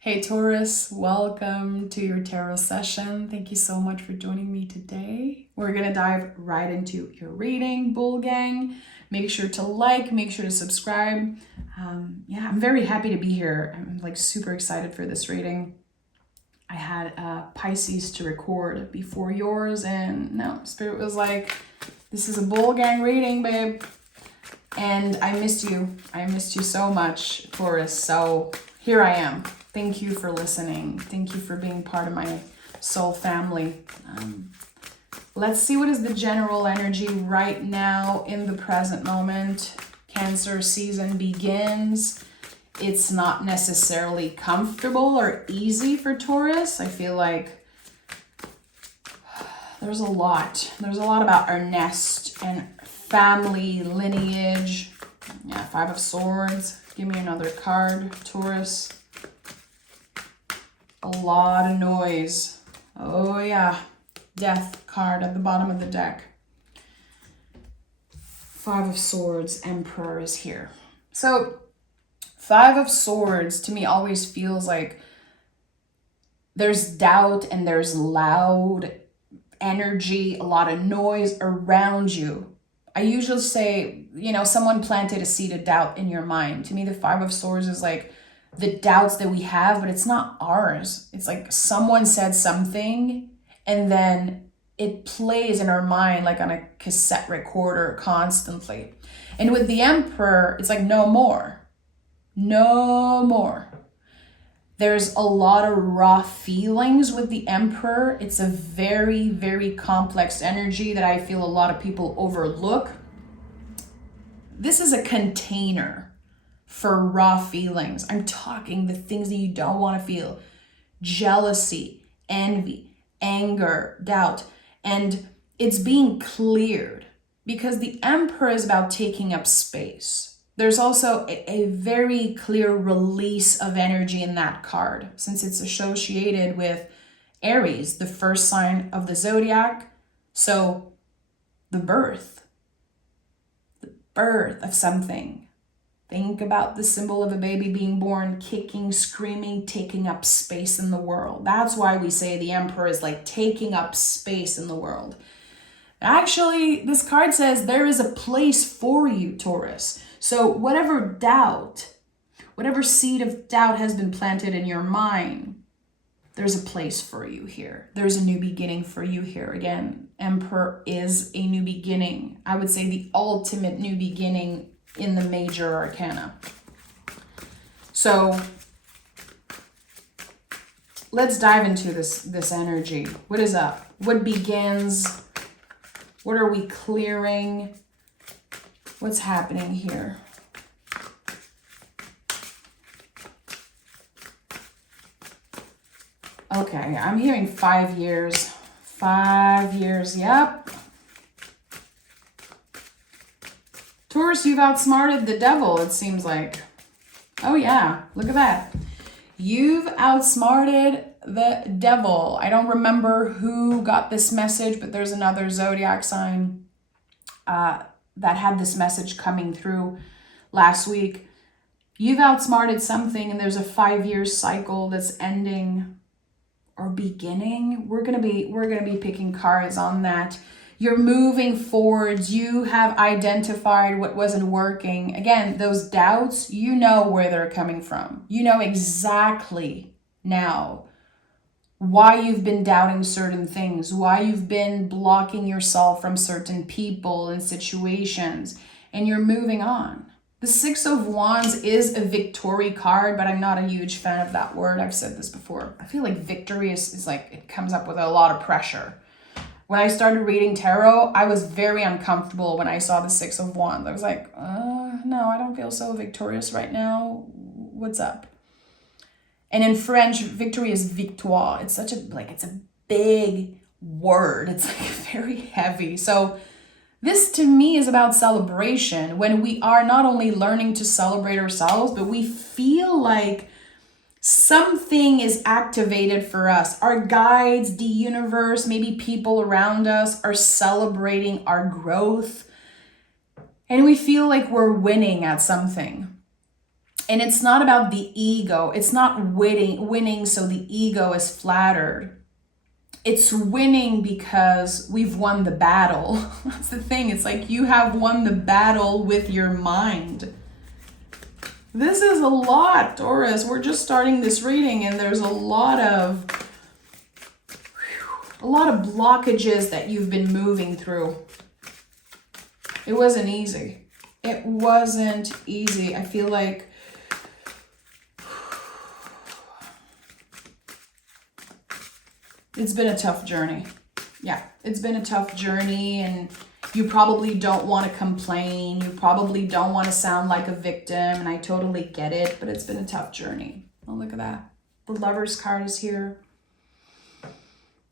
Hey Taurus, welcome to your tarot session. Thank you so much for joining me today. We're gonna dive right into your reading, Bull Gang. Make sure to like, make sure to subscribe. I'm very happy to be here. I'm like super excited for this reading. I had Pisces to record before yours, and no, Spirit was like, this is a Bull Gang reading, babe. And I missed you. I missed you so much, Taurus. So here I am. Thank you for listening. Thank you for being part of my soul family. Let's see what is the general energy right now in the present moment. Cancer season begins. It's not necessarily comfortable or easy for Taurus. I feel like there's a lot. There's a lot about our nest and family lineage. Yeah, Five of Swords. Give me another card, Taurus. A lot of noise. Oh yeah. Death card at the bottom of the deck. Five of Swords, Emperor is here. So, Five of Swords to me always feels like there's doubt and there's loud energy, a lot of noise around you. I usually say, someone planted a seed of doubt in your mind. To me, the Five of Swords is like the doubts that we have, but it's not ours. It's like someone said something and then it plays in our mind like on a cassette recorder constantly. And with the Emperor, it's like no more. No more. There's a lot of raw feelings with the Emperor. It's a very, very complex energy that I feel a lot of people overlook. This is a container for raw feelings. I'm talking the things that you don't want to feel. Jealousy, envy, anger, doubt. And it's being cleared because the Emperor is about taking up space. There's also a very clear release of energy in that card since it's associated with Aries, the first sign of the zodiac. So the birth of something. Think about the symbol of a baby being born, kicking, screaming, taking up space in the world. That's why we say the Emperor is like taking up space in the world. Actually, this card says there is a place for you, Taurus. So whatever doubt, whatever seed of doubt has been planted in your mind, there's a place for you here. There's a new beginning for you here. Again, Emperor is a new beginning. I would say the ultimate new beginning in the major arcana. So let's dive into this energy. What is up? What begins? What are we clearing? What's happening here? Okay, I'm hearing 5 years. 5 years, yep. Taurus, you've outsmarted the devil, it seems like. Oh yeah, look at that. You've outsmarted the devil. I don't remember who got this message, but there's another zodiac sign that had this message coming through last week. You've outsmarted something, and there's a 5-year cycle that's ending or beginning. We're gonna be picking cards on that. You're moving forwards. You have identified what wasn't working. Again, those doubts, you know where they're coming from. You know exactly now why you've been doubting certain things, why you've been blocking yourself from certain people and situations, and you're moving on. The Six of Wands is a victory card, but I'm not a huge fan of that word. I've said this before. I feel like victory is like, it comes up with a lot of pressure. When I started reading tarot, I was very uncomfortable when I saw the Six of Wands. I was like, no, I don't feel so victorious right now. What's up? And in French, victory is victoire. It's it's a big word. It's like very heavy. So this to me is about celebration when we are not only learning to celebrate ourselves, but we feel like something is activated for us. Our guides, the universe, maybe people around us are celebrating our growth. And we feel like we're winning at something. And it's not about the ego. It's not winning so the ego is flattered. It's winning because we've won the battle. That's the thing. It's like you have won the battle with your mind. This is a lot, Taurus. We're just starting this reading and there's a lot of blockages that you've been moving through. It wasn't easy. It wasn't easy. I feel like it's been a tough journey. Yeah, it's been a tough journey, and you probably don't want to complain. You probably don't want to sound like a victim, and I totally get it, but it's been a tough journey. Oh, look at that. The Lover's card is here.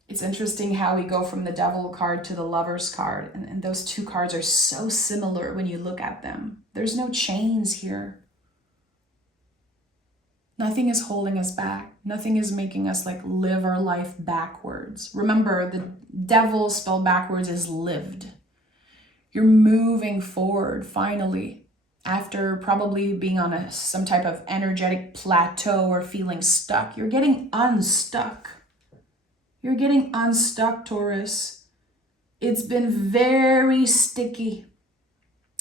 It's interesting how we go from the Devil card to the Lover's card, and those two cards are so similar when you look at them. There's no chains here. Nothing is holding us back. Nothing is making us like live our life backwards. Remember, the Devil spelled backwards is lived. You're moving forward finally after probably being on some type of energetic plateau or feeling stuck. You're getting unstuck. You're getting unstuck, Taurus. It's been very sticky.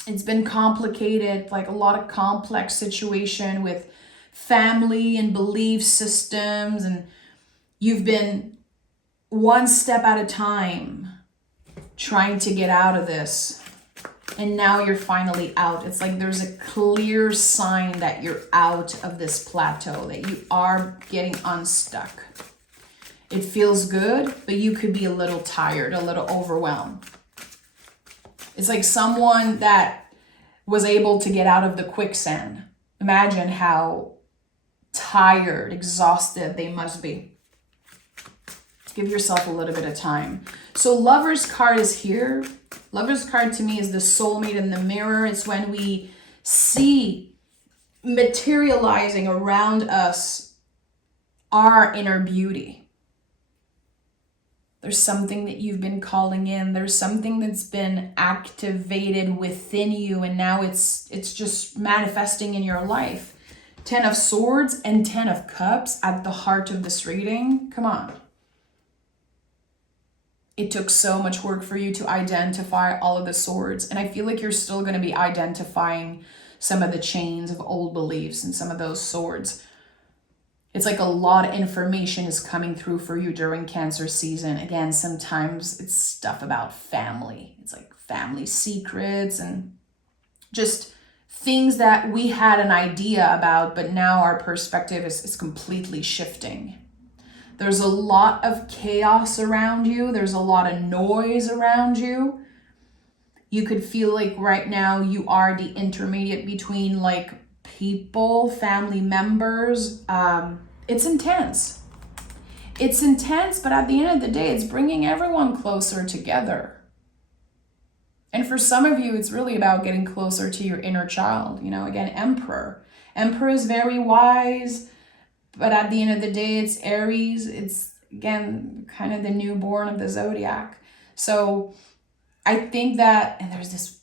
It's been complicated, like a lot of complex situation with family and belief systems, and you've been one step at a time trying to get out of this, and now you're finally out. It's like there's a clear sign that you're out of this plateau, that you are getting unstuck. It feels good, but you could be a little tired, a little overwhelmed. It's like someone that was able to get out of the quicksand. Imagine how tired, exhausted they must be. Give yourself a little bit of time. So Lover's card is here. Lover's card to me is the soulmate in the mirror. It's when we see materializing around us our inner beauty. There's something that you've been calling in. There's something that's been activated within you, and now it's just manifesting in your life. 10 of Swords and 10 of Cups at the heart of this reading. Come on. It took so much work for you to identify all of the swords. And I feel like you're still going to be identifying some of the chains of old beliefs and some of those swords. It's like a lot of information is coming through for you during Cancer season. Again, sometimes it's stuff about family. It's like family secrets and just things that we had an idea about, but now our perspective is completely shifting. There's a lot of chaos around you. There's a lot of noise around you. You could feel like right now you are the intermediate between like people, family members. It's intense. It's intense, but at the end of the day, it's bringing everyone closer together. And for some of you, it's really about getting closer to your inner child. You know, again, Emperor. Emperor is very wise, but at the end of the day, it's Aries. It's, again, kind of the newborn of the zodiac. So I think that, and there's this,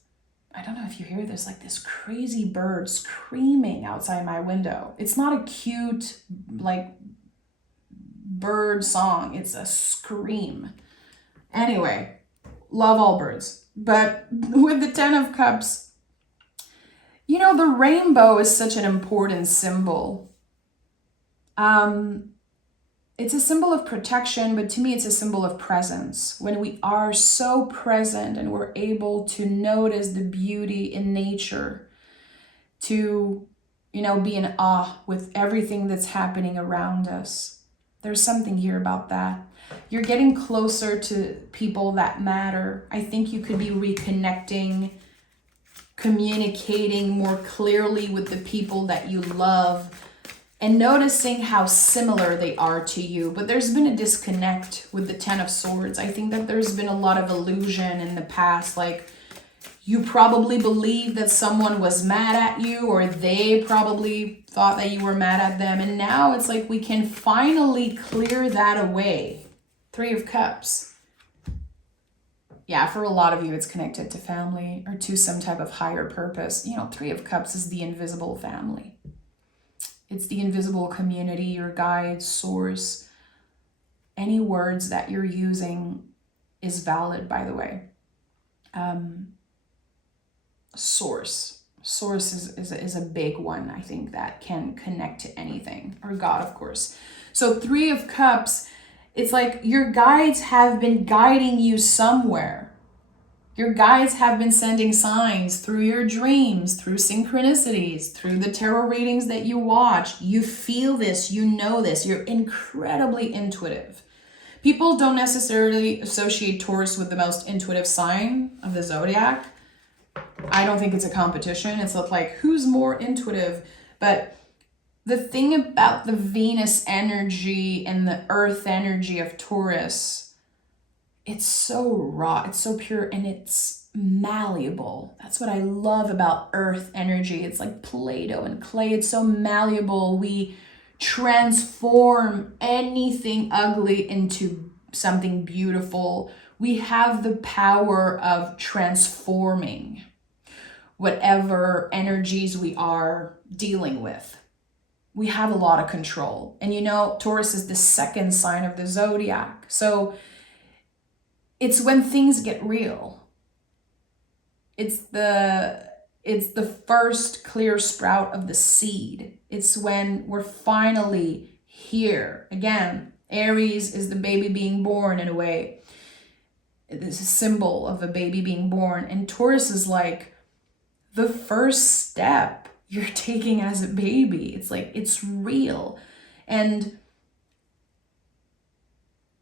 I don't know if you hear this, like this crazy bird screaming outside my window. It's not a cute, like, bird song. It's a scream. Anyway, love all birds. But with the 10 of Cups, you know, the rainbow is such an important symbol. It's a symbol of protection, but to me, it's a symbol of presence. When we are so present and we're able to notice the beauty in nature, to, you know, be in awe with everything that's happening around us. There's something here about that. You're getting closer to people that matter. I think you could be reconnecting, communicating more clearly with the people that you love, and noticing how similar they are to you. But there's been a disconnect with the 10 of Swords. I think that there's been a lot of illusion in the past. Like, you probably believed that someone was mad at you, or they probably thought that you were mad at them. And now it's like we can finally clear that away. 3 of Cups. Yeah, for a lot of you, it's connected to family or to some type of higher purpose. You know, 3 of Cups is the invisible family. It's the invisible community, your guide, source. Any words that you're using is valid, by the way. Source is a big one, I think, that can connect to anything, or God, of course. So 3 of Cups, it's like your guides have been guiding you somewhere. Your guides have been sending signs through your dreams, through synchronicities, through the tarot readings that you watch. You feel this, you know this, you're incredibly intuitive. People don't necessarily associate Taurus with the most intuitive sign of the zodiac. I don't think it's a competition. It's not like who's more intuitive. But the thing about the Venus energy and the earth energy of Taurus, it's so raw, it's so pure, and it's malleable. That's what I love about earth energy. It's like Play-Doh and clay. It's so malleable. We transform anything ugly into something beautiful. We have the power of transforming whatever energies we are dealing with. We have a lot of control. And you know, Taurus is the 2nd sign of the zodiac. So it's when things get real. It's the first clear sprout of the seed. It's when we're finally here. Again, Aries is the baby being born in a way. It's a symbol of a baby being born. And Taurus is like the first step you're taking as a baby. It's like, it's real. And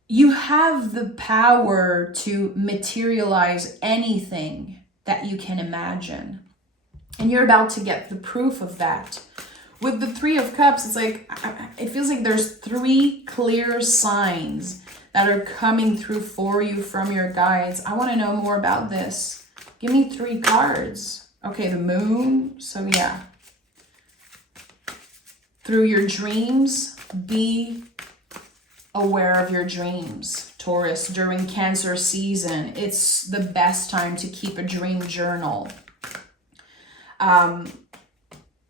you have the power to materialize anything that you can imagine. And you're about to get the proof of that. With the 3 of Cups, it's like, it feels like there's 3 clear signs that are coming through for you from your guides. I want to know more about this. Give me 3 cards. Okay, the moon. So yeah. Through your dreams, be aware of your dreams. Taurus, during Cancer season, it's the best time to keep a dream journal. And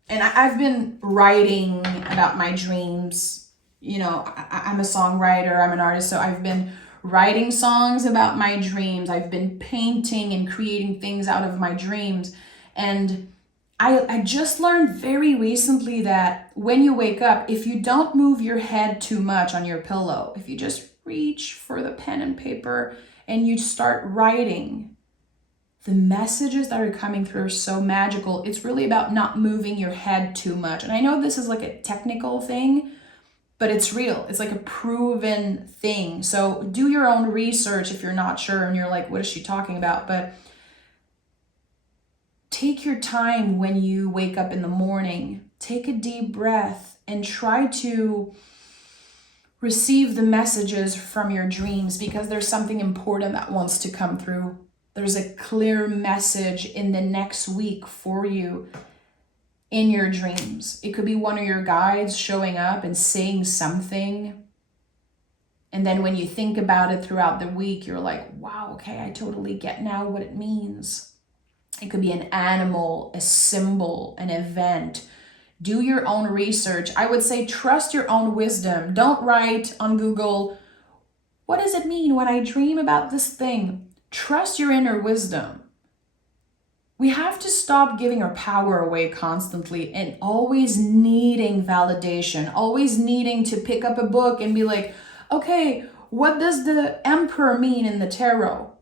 I've been writing about my dreams. You know, I'm a songwriter, I'm an artist, so I've been writing songs about my dreams. I've been painting and creating things out of my dreams. And I just learned very recently that when you wake up, if you don't move your head too much on your pillow, if you just reach for the pen and paper and you start writing, the messages that are coming through are so magical. It's really about not moving your head too much. And I know this is like a technical thing, but it's real. It's like a proven thing. So do your own research if you're not sure and you're like, what is she talking about? But take your time when you wake up in the morning. Take a deep breath and try to receive the messages from your dreams, because there's something important that wants to come through. There's a clear message in the next week for you in your dreams. It could be one of your guides showing up and saying something. And then when you think about it throughout the week, you're like, wow, okay, I totally get now what it means. It could be an animal, a symbol, an event. Do your own research. I would say trust your own wisdom. Don't write on Google, what does it mean when I dream about this thing? Trust your inner wisdom. We have to stop giving our power away constantly and always needing validation, always needing to pick up a book and be like, okay, what does the Emperor mean in the tarot?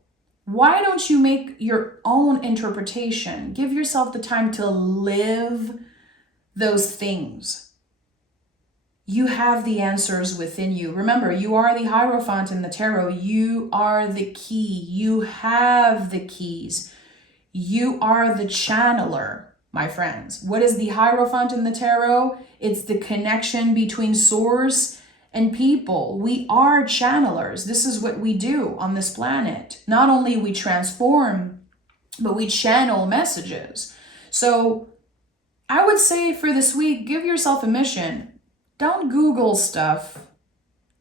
Why don't you make your own interpretation? Give yourself the time to live those things. You have the answers within you. Remember, you are the Hierophant in the tarot. You are the key. You have the keys. You are the channeler, my friends. What is the Hierophant in the tarot? It's the connection between source and people. We are channelers. This is what we do on this planet. Not only we transform, but we channel messages. So I would say for this week, give yourself a mission. Don't Google stuff.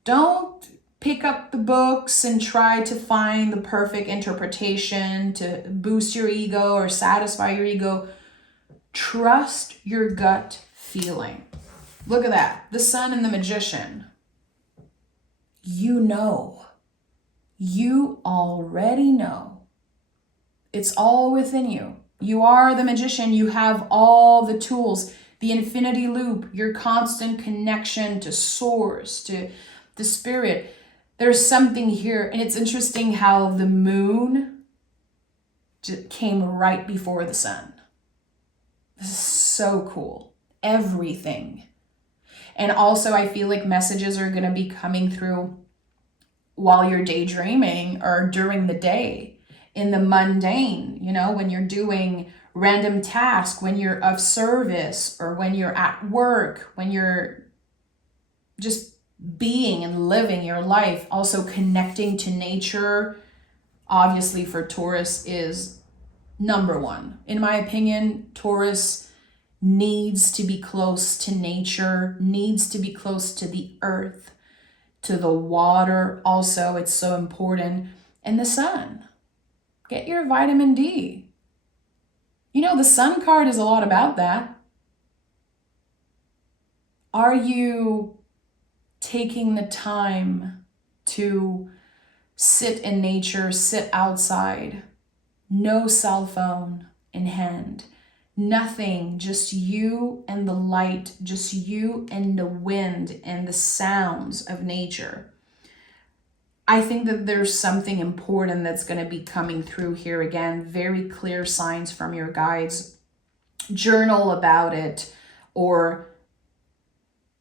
Don't pick up the books and try to find the perfect interpretation to boost your ego or satisfy your ego. Trust your gut feeling. Look at that. The Sun and the Magician. You know. You already know. It's all within you. You are the magician. You have all the tools, the infinity loop, your constant connection to source, to the spirit. There's something here. And it's interesting how the moon came right before the sun. This is so cool. Everything. And also I feel like messages are going to be coming through while you're daydreaming or during the day, in the mundane, you know, when you're doing random tasks, when you're of service, or when you're at work, when you're just being and living your life. Also connecting to nature, obviously for Taurus, is number one. In my opinion, Taurus needs to be close to nature, needs to be close to the earth, to the water. Also, it's so important. And the sun. Get your vitamin D. You know, the sun card is a lot about that. Are you taking the time to sit in nature, sit outside, no cell phone in hand, nothing, just you and the light, just you and the wind and the sounds of nature? I think that there's something important that's going to be coming through here again. Very clear signs from your guides. Journal about it, or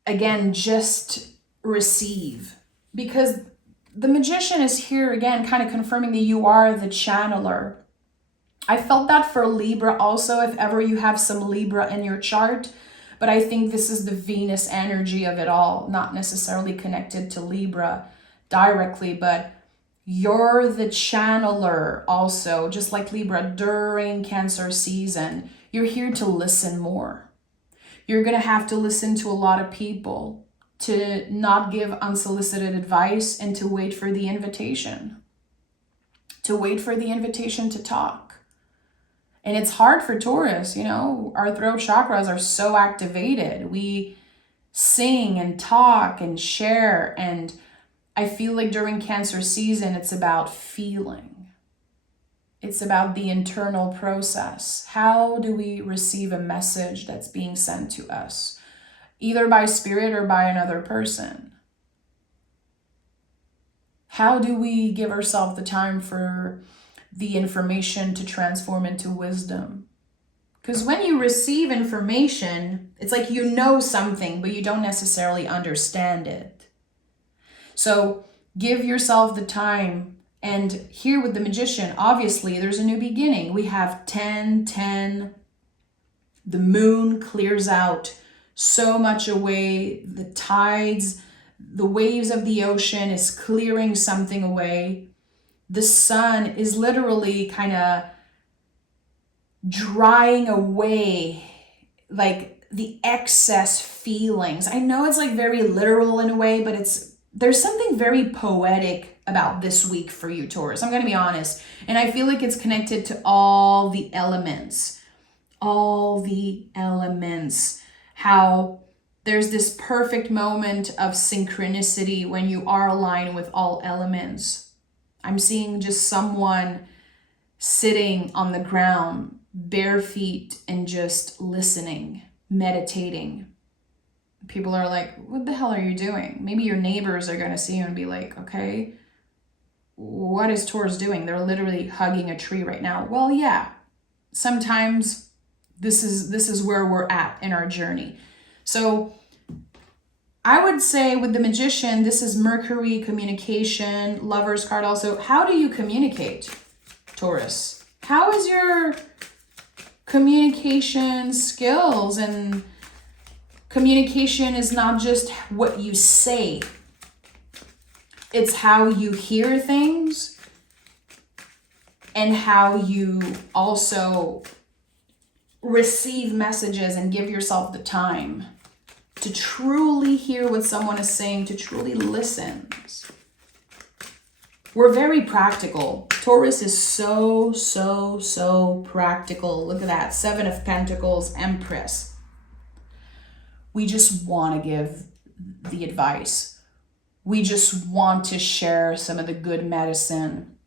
again, just receive. Because the magician is here again, kind of confirming that you are the channeler. I felt that for Libra also, if ever you have some Libra in your chart. But I think this is the Venus energy of it all, not necessarily connected to Libra directly, but you're the channeler also, just like Libra during Cancer season. You're here to listen more. You're going to have to listen to a lot of people, to not give unsolicited advice, and to wait for the invitation. To wait for the invitation to talk. And it's hard for Taurus, you know, our throat chakras are so activated. We sing and talk and share, and I feel like during Cancer season, it's about feeling. It's about the internal process. How do we receive a message that's being sent to us, either by spirit or by another person? How do we give ourselves the time for the information to transform into wisdom? Because when you receive information, it's like you know something, but you don't necessarily understand it. So give yourself the time. And here with the magician, obviously there's a new beginning. We have 10-10. The moon clears out so much away. The tides, the waves of the ocean is clearing something away. The sun is literally kind of drying away like the excess feelings. I know it's like very literal in a way, but there's something very poetic about this week for you, Taurus. I'm going to be honest. And I feel like it's connected to all the elements. All the elements. How there's this perfect moment of synchronicity when you are aligned with all elements. I'm seeing just someone sitting on the ground, bare feet, and just listening, meditating. People are like, what the hell are you doing? Maybe your neighbors are going to see you and be like, okay, what is Taurus doing? They're literally hugging a tree right now. Well, yeah, sometimes this is where we're at in our journey. So I would say with the magician, this is Mercury, communication, Lover's card also. How do you communicate, Taurus? How is your communication skills? And communication is not just what you say. It's how you hear things and how you also receive messages and give yourself the time to truly hear what someone is saying, to truly listen. We're very practical. Taurus is so practical. Look at that. 7 of Pentacles, Empress. We just want to give the advice. We just want to share some of the good medicine,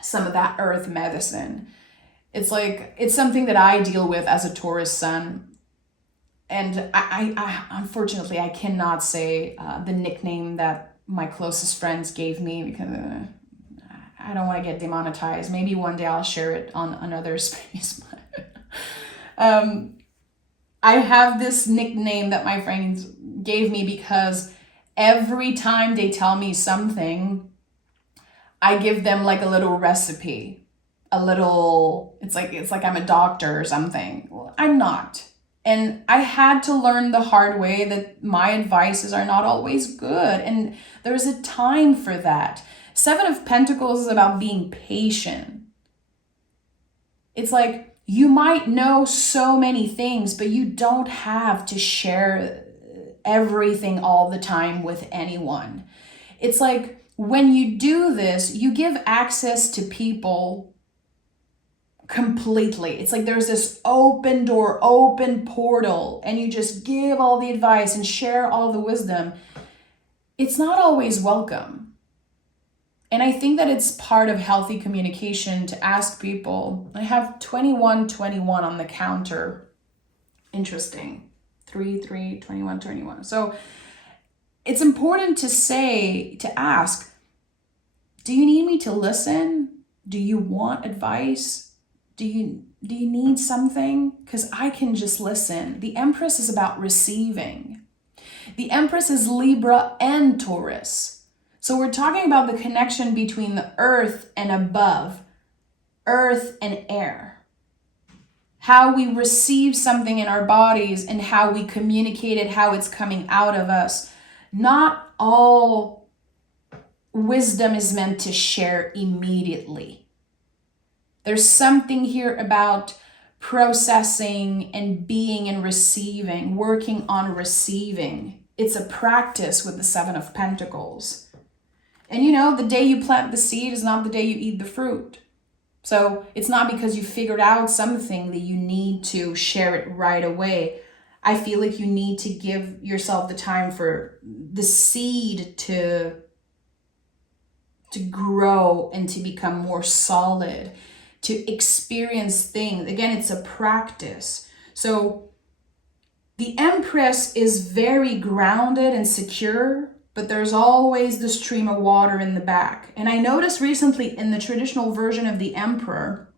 some of that earth medicine. It's like, it's something that I deal with as a Taurus sun. And I unfortunately, I cannot say the nickname that my closest friends gave me because I don't want to get demonetized. Maybe one day I'll share it on another space. I have this nickname that my friends gave me because every time they tell me something, I give them like a little recipe, a little, it's like I'm a doctor or something. Well, I'm not. And I had to learn the hard way that my advices are not always good. And there's a time for that. Seven of Pentacles is about being patient. It's like, you might know so many things, but you don't have to share everything all the time with anyone. It's like, when you do this, you give access to people completely. It's like there's this open door, open portal, and you just give all the advice and share all the wisdom. It's not always welcome. And I think that it's part of healthy communication to ask people. I have 2121 on the counter. Interesting. 3, 3, 21, 21. So it's important to ask, do you need me to listen? Do you want advice? Do you need something? Because I can just listen. The Empress is about receiving. The Empress is Libra and Taurus. So we're talking about the connection between the earth and above, earth and air. How we receive something in our bodies and how we communicate it, how it's coming out of us. Not all wisdom is meant to share immediately. There's something here about processing and being and receiving, working on receiving. It's a practice with the Seven of Pentacles. And you know, the day you plant the seed is not the day you eat the fruit. So it's not because you figured out something that you need to share it right away. I feel like you need to give yourself the time for the seed to grow and to become more solid, to experience things. Again, it's a practice. So the Empress is very grounded and secure, but there's always the stream of water in the back. And I noticed recently in the traditional version of the Emperor,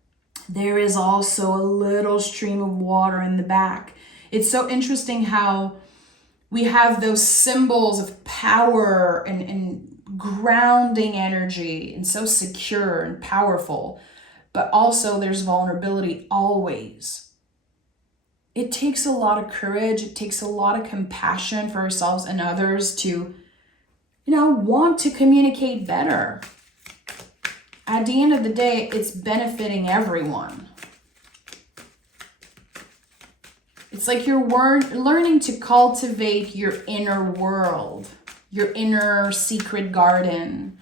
there is also a little stream of water in the back. It's so interesting how we have those symbols of power and grounding energy and so secure and powerful, but also there's vulnerability always. It takes a lot of courage. It takes a lot of compassion for ourselves and others to, want to communicate better. At the end of the day, it's benefiting everyone. It's like you're learning to cultivate your inner world, your inner secret garden.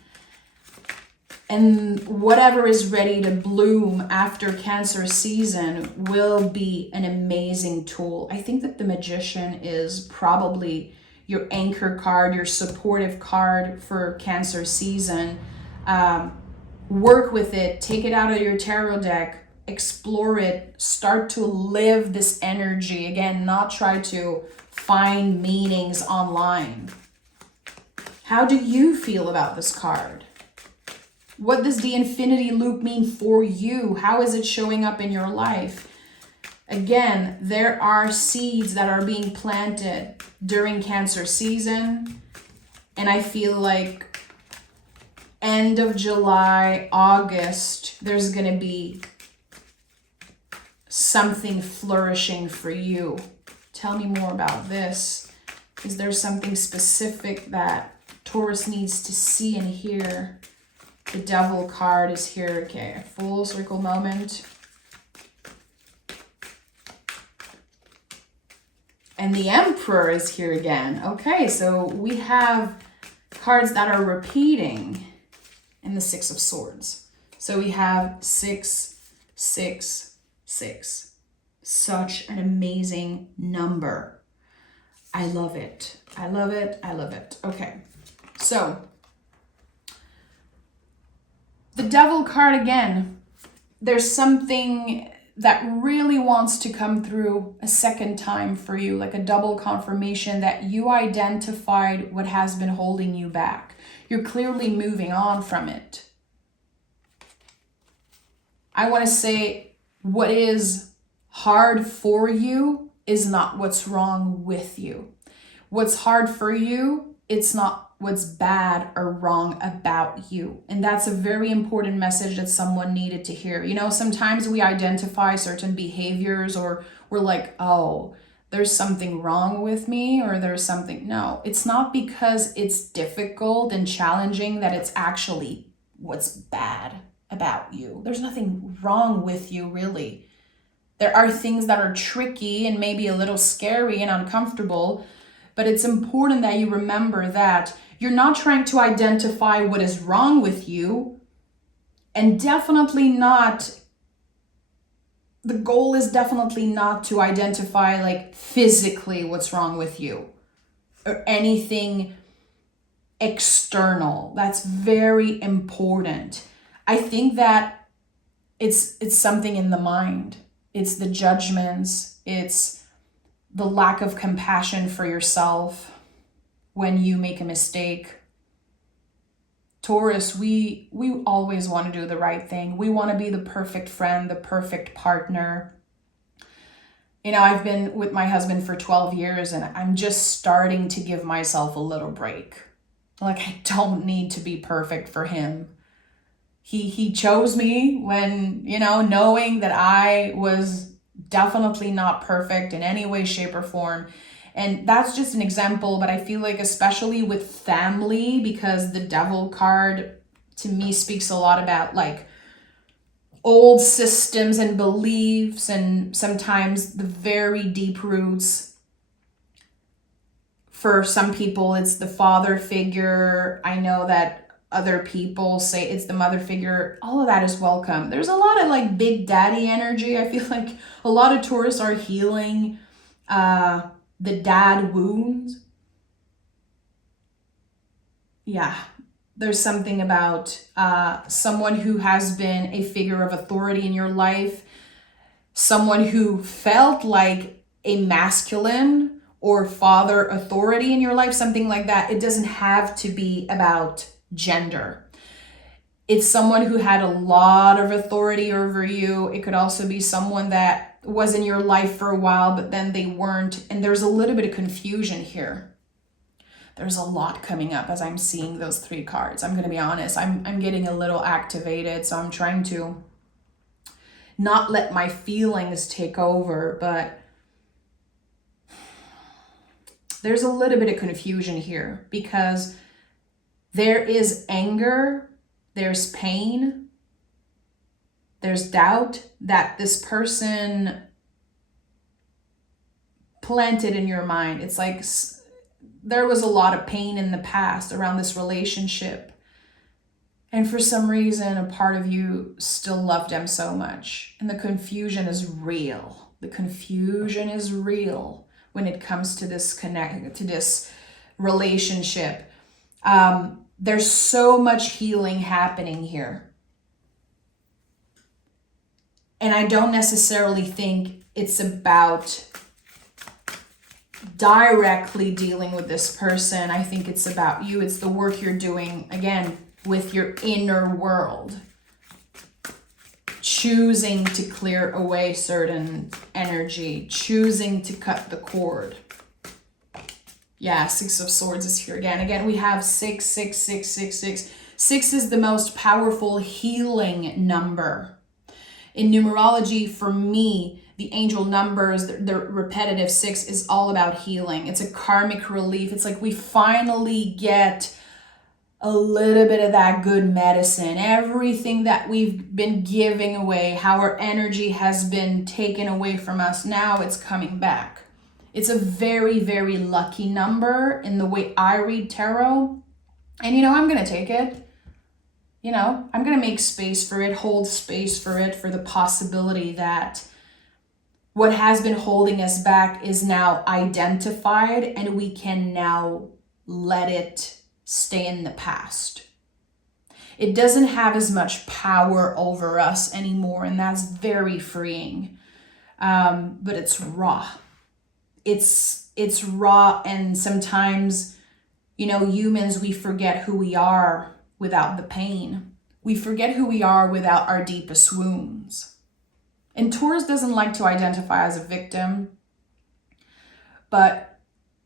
And whatever is ready to bloom after Cancer season will be an amazing tool. I think that the Magician is probably your anchor card, your supportive card for Cancer season. Work with it, take it out of your tarot deck, explore it, start to live this energy. Again, not try to find meanings online. How do you feel about this card? What does the infinity loop mean for you? How is it showing up in your life? Again, there are seeds that are being planted during Cancer season. And I feel like end of July, August, there's going to be something flourishing for you. Tell me more about this. Is there something specific that Taurus needs to see and hear? The Devil card is here. Okay, full circle moment. And the Emperor is here again. Okay, so we have cards that are repeating in the Six of Swords. So we have 6, 6, 6. Such an amazing number. I love it. I love it. I love it. Okay. So the Devil card again, there's something that really wants to come through a second time for you, like a double confirmation that you identified what has been holding you back. You're clearly moving on from it. I want to say what is hard for you is not what's wrong with you. What's hard for you, it's not what's bad or wrong about you. And that's a very important message that someone needed to hear. You know, sometimes we identify certain behaviors or we're like, oh, there's something wrong with me or there's something. No, it's not because it's difficult and challenging that it's actually what's bad about you. There's nothing wrong with you, really. There are things that are tricky and maybe a little scary and uncomfortable, but it's important that you remember that you're not trying to identify what is wrong with you, and definitely not, the goal is definitely not to identify like physically what's wrong with you or anything external. That's very important. I think that it's something in the mind. It's the judgments. It's the lack of compassion for yourself when you make a mistake. Taurus, we always want to do the right thing. We want to be the perfect friend, the perfect partner. You know, I've been with my husband for 12 years and I'm just starting to give myself a little break. Like, I don't need to be perfect for him. He chose me when, you know, knowing that I was definitely not perfect in any way, shape, or form. And that's just an example, but I feel like especially with family, because the Devil card to me speaks a lot about like old systems and beliefs and sometimes the very deep roots. For some people, it's the father figure. I know that other people say it's the mother figure. All of that is welcome. There's a lot of like big daddy energy. I feel like a lot of Taurus are healing the dad wounds. Yeah, there's something about someone who has been a figure of authority in your life, someone who felt like a masculine or father authority in your life, something like that. It doesn't have to be about gender. It's someone who had a lot of authority over you. It could also be someone that was in your life for a while, but then they weren't. And there's a little bit of confusion here. There's a lot coming up as I'm seeing those three cards. I'm going to be honest. I'm getting a little activated, so I'm trying to not let my feelings take over, but there's a little bit of confusion here because there is anger, there's pain, there's doubt that this person planted in your mind. It's like there was a lot of pain in the past around this relationship. And for some reason, a part of you still loved them so much. And the confusion is real. The confusion is real when it comes to this relationship. There's so much healing happening here. And I don't necessarily think it's about directly dealing with this person. I think it's about you. It's the work you're doing, again, with your inner world. Choosing to clear away certain energy. Choosing to cut the cord. Yeah, Six of Swords is here again. Again, we have 6, 6, 6, 6, 6. 6 is the most powerful healing number. In numerology, for me, the angel numbers, the repetitive 6 is all about healing. It's a karmic relief. It's like we finally get a little bit of that good medicine. Everything that we've been giving away, how our energy has been taken away from us, now it's coming back. It's a very, very lucky number in the way I read tarot. And, you know, I'm going to take it. You know, I'm going to make space for it, hold space for it, for the possibility that what has been holding us back is now identified, and we can now let it stay in the past. It doesn't have as much power over us anymore, and that's very freeing. But it's raw. It's raw, and sometimes, humans, we forget who we are without the pain. We forget who we are without our deepest wounds. And Taurus doesn't like to identify as a victim, but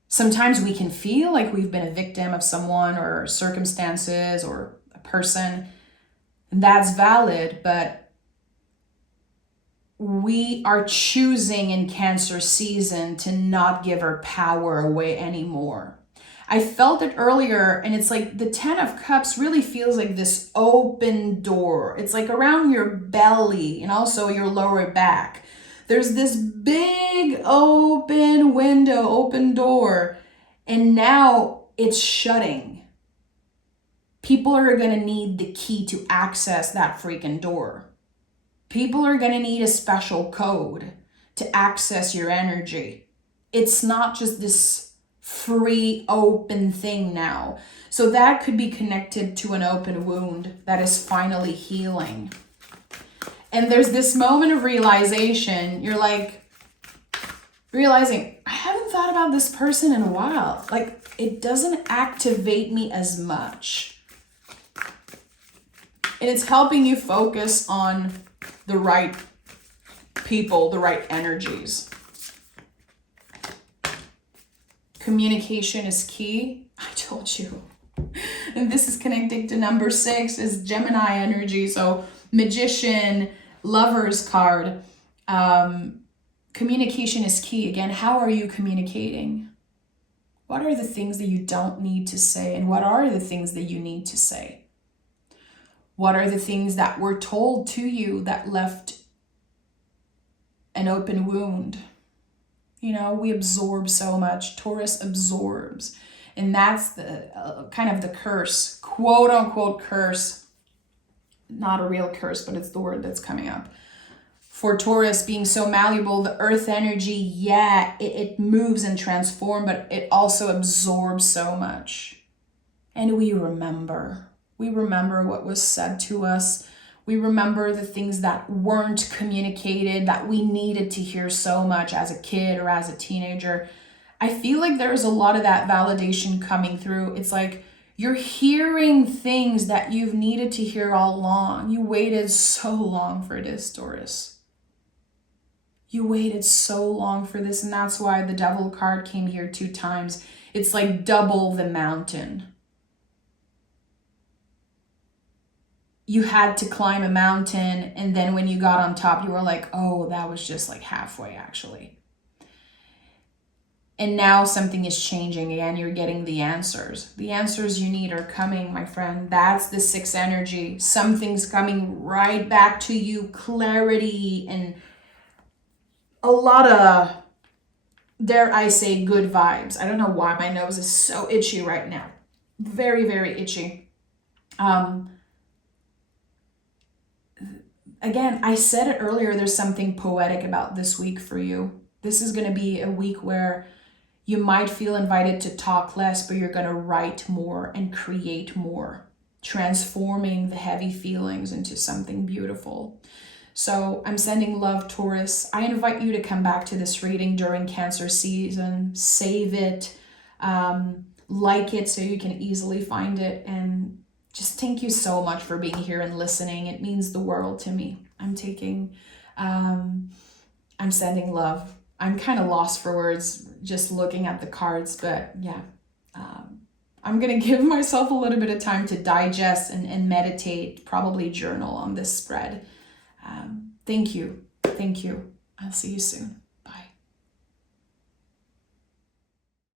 sometimes we can feel like we've been a victim of someone or circumstances or a person, and that's valid, but we are choosing in Cancer season to not give our power away anymore. I felt it earlier, and it's like the 10 of Cups really feels like this open door. It's like around your belly and also your lower back. There's this big open window, open door, and now it's shutting. People are going to need the key to access that freaking door. People are going to need a special code to access your energy. It's not just this free open thing now. So that could be connected to an open wound that is finally healing. And there's this moment of realization. You're like realizing, I haven't thought about this person in a while. Like, it doesn't activate me as much. And it's helping you focus on the right people, the right energies. Communication is key. I told you. And this is connecting to number 6 is Gemini energy. So Magician, Lover's card. Communication is key. Again, how are you communicating? What are the things that you don't need to say? And what are the things that you need to say? What are the things that were told to you that left an open wound? We absorb so much. Taurus absorbs. And that's the kind of the curse, quote unquote curse. Not a real curse, but it's the word that's coming up. For Taurus being so malleable, the earth energy, it moves and transforms, but it also absorbs so much. And we remember. We remember what was said to us. We remember the things that weren't communicated, that we needed to hear so much as a kid or as a teenager. I feel like there's a lot of that validation coming through. It's like you're hearing things that you've needed to hear all along. You waited so long for this, Taurus. You waited so long for this, and that's why the Devil card came here 2 times. It's like double the mountain. You had to climb a mountain, and then when you got on top, you were like, oh, that was just like halfway actually. And now something is changing again. You're getting the answers. The answers you need are coming, my friend. That's the 6 energy. Something's coming right back to you. Clarity and a lot of, dare I say, good vibes. I don't know why my nose is so itchy right now. Very, very itchy. Again, I said it earlier, there's something poetic about this week for you. This is going to be a week where you might feel invited to talk less, but you're going to write more and create more, transforming the heavy feelings into something beautiful. So I'm sending love, Taurus. I invite you to come back to this reading during Cancer season. Save it, like it so you can easily find it, and just thank you so much for being here and listening. It means the world to me. I'm sending love. I'm kind of lost for words just looking at the cards, but yeah. I'm going to give myself a little bit of time to digest and meditate, probably journal on this spread. Thank you. Thank you. I'll see you soon.